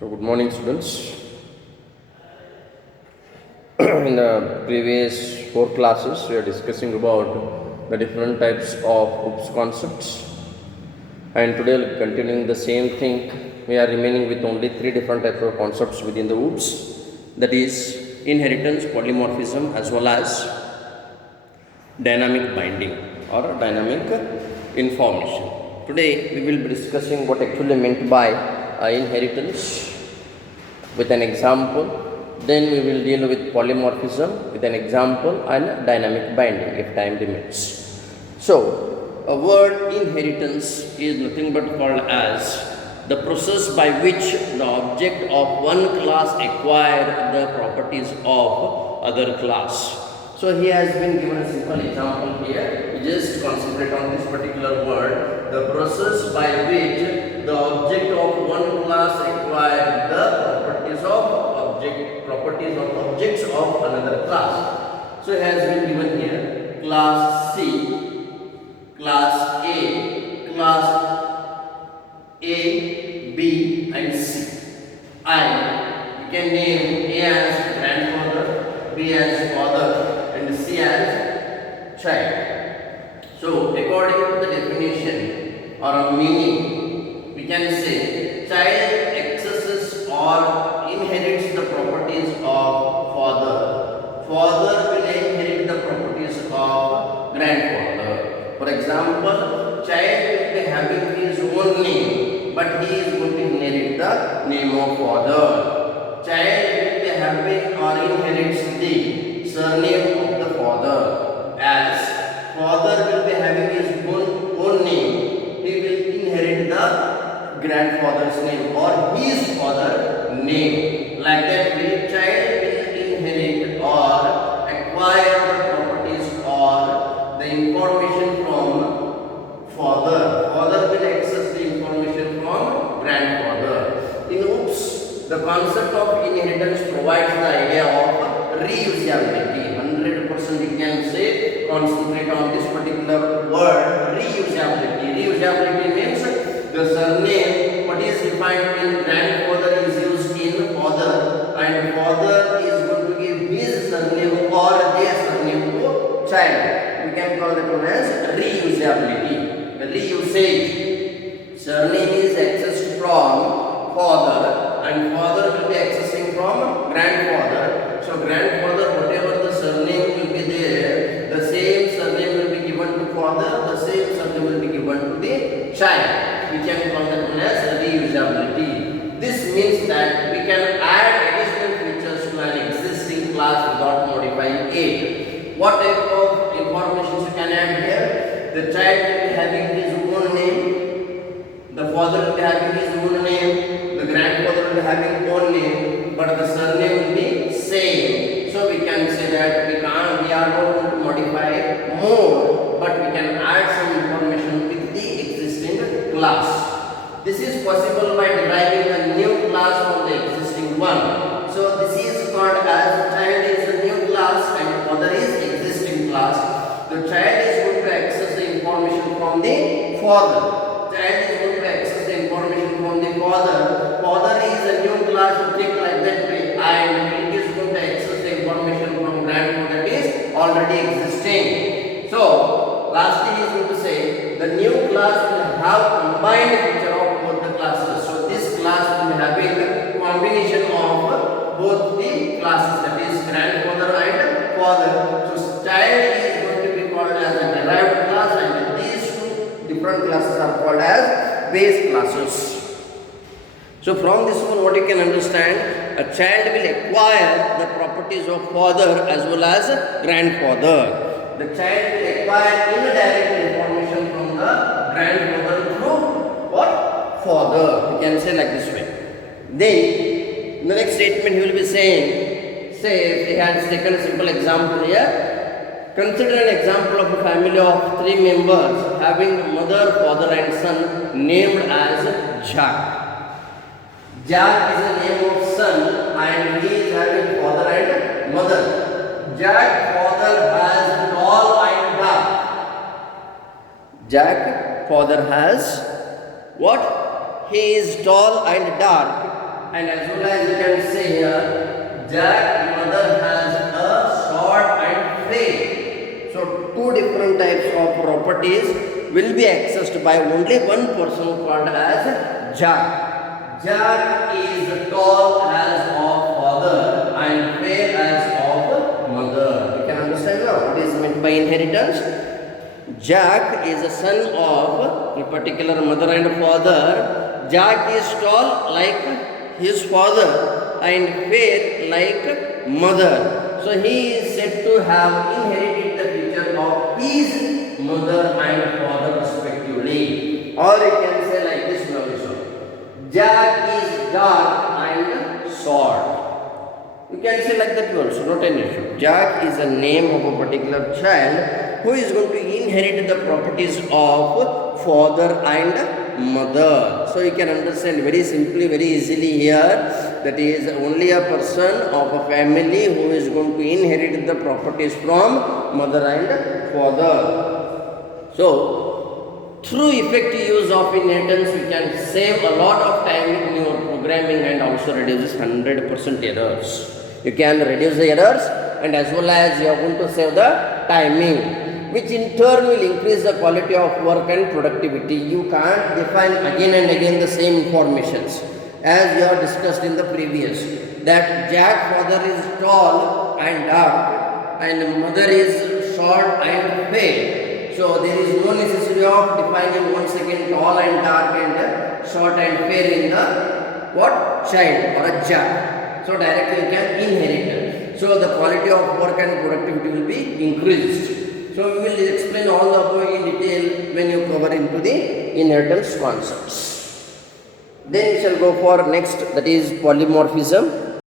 So, good morning, students. In the previous four classes, we are discussing about the different types of OOPS concepts, and today we'll be continuing the same thing. We are remaining with only three different types of concepts within the OOPS, that is inheritance, polymorphism, as well as dynamic binding or dynamic information. Today, we will be discussing what actually meant by inheritance with an example. Then we will deal with polymorphism with an example and dynamic binding if time permits. So, a word inheritance is nothing but called as the process by which the object of one class acquire the properties of other class. So, he has been given a simple example here. We just concentrate on this particular word, the process by which the object of one class acquire the properties of objects of another class. So it has been given here class C, class A, B and C. And we can name A as grandfather, B as father and C as child. So according to the definition or a meaning, we can say child accesses or inherits the properties of father. Father will inherit the properties of grandfather. For example, child will be having his own name, but he is going to inherit the name of father. Child will be having or inherits the surname of the father. As father will be having his own name, he will inherit the grandfather's name or his father's name. Like that, will child will inherit or acquire the properties or the information from father. Father will access the information from grandfather. In OOPS, the concept of inheritance provides the idea of reusability. 100% we can say, concentrate on this particular word, reusability. Reusability means the surname, what is defined in grandfather is used in father, and father is going to give his surname or their surname to child. We can call that one as reusability. The reusage, surname is accessed from father and father will be accessing from grandfather. So grandfather, whatever the surname will be there, the same surname will be given to father, the same surname will be given to the child. We can call that one as reusability. This means that we can add additional features to an existing class without modifying it. What type of information you can add here? The child will be having his own name, the father will be having his own name, the grandfather will be having own name, but the surname will be same. So we can say that we are not going to modify more, but we can add some information with the existing class. This is possible by deriving a new class from the existing one. So this is called as child is a new class and father is existing class. The child is going to access the information from the father. Child is going to access the information from the father. Father is a new class, think like that way, and it is going to access the information from grandfather that is already existing. So lastly he is going to say the new class will have combined feature of both the classes. So this class will be having a combination of both the classes, that is grandfather and father. So child is going to be called as a derived class and these two different classes are called as base classes. So from this one what you can understand, a child will acquire the properties of father as well as grandfather. The child will acquire indirect information from the grandfather through what? Father. We can say like this way. Then, in the next statement he will be saying, say if he has taken a simple example here, consider an example of a family of 3 members having mother, father and son named as Jack. Jack is the name of son and he is having father and mother. Jack father has tall and dark. Jack father has what? He is tall and dark and as well as you can say here, Jack mother has a short and fair. So two different types of properties will be accessed by only one person called as Jack. Jack is tall as of father and fair as of mother. You can understand now what is meant by inheritance. Jack is a son of a particular mother and father. Jack is tall like his father and fair like mother. So he is said to have inherited the feature of his mother and father respectively. Or you can say like this also. Jack is dark and short. You can say like that also, not an issue. Jack is a name of a particular child who is going to inherit the properties of father and mother. So you can understand very simply, very easily here, that is only a person of a family who is going to inherit the properties from mother and father. So through effective use of inheritance, we can save a lot of time in your programming and also reduces 100% errors. You can reduce the errors and as well as you are going to save the timing, which in turn will increase the quality of work and productivity. You can't define again and again the same informations as you have discussed in the previous, that Jack father is tall and dark and mother is short and fair. So there is no necessity of defining once again tall and dark and short and fair in the what child or a Jack. So directly you can inherit it. So the quality of work and productivity will be increased. So we will explain all the above in detail when you cover into the inheritance concepts. Then we shall go for next, that is polymorphism.